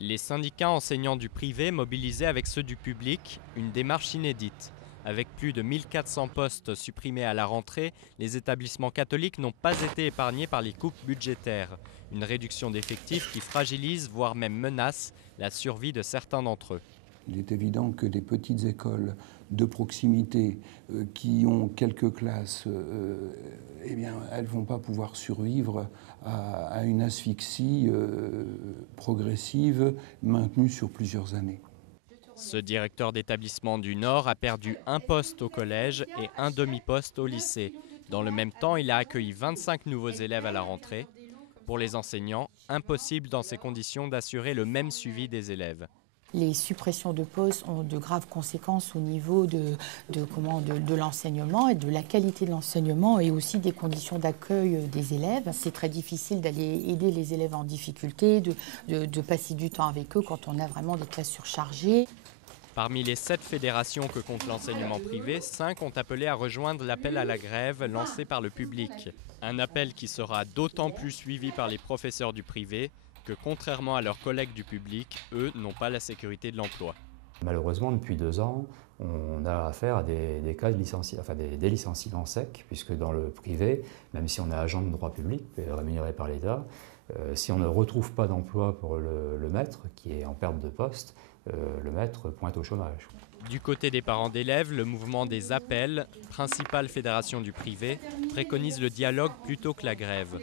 Les syndicats enseignants du privé mobilisés avec ceux du public, une démarche inédite. Avec plus de 1400 postes supprimés à la rentrée, les établissements catholiques n'ont pas été épargnés par les coupes budgétaires. Une réduction d'effectifs qui fragilise, voire même menace, la survie de certains d'entre eux. Il est évident que des petites écoles de proximité qui ont quelques classes, eh bien, elles ne vont pas pouvoir survivre à une asphyxie progressive maintenue sur plusieurs années. Ce directeur d'établissement du Nord a perdu un poste au collège et un demi-poste au lycée. Dans le même temps, il a accueilli 25 nouveaux élèves à la rentrée. Pour les enseignants, impossible dans ces conditions d'assurer le même suivi des élèves. Les suppressions de postes ont de graves conséquences au niveau de l'enseignement et de la qualité de l'enseignement et aussi des conditions d'accueil des élèves. C'est très difficile d'aller aider les élèves en difficulté, de passer du temps avec eux quand on a vraiment des classes surchargées. Parmi les 7 fédérations que compte l'enseignement privé, 5 ont appelé à rejoindre l'appel à la grève lancé par le public. Un appel qui sera d'autant plus suivi par les professeurs du privé que, contrairement à leurs collègues du public, eux n'ont pas la sécurité de l'emploi. Malheureusement, depuis 2 ans, on a affaire à des cas de des licenciements secs, puisque dans le privé, même si on est agent de droit public, rémunéré par l'État, si on ne retrouve pas d'emploi pour le maître, qui est en perte de poste, le maître pointe au chômage. Du côté des parents d'élèves, le mouvement des appels, principale fédération du privé, préconise le dialogue plutôt que la grève.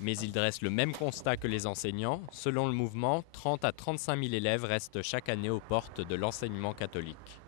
Mais il dresse le même constat que les enseignants. Selon le mouvement, 30 à 35 000 élèves restent chaque année aux portes de l'enseignement catholique.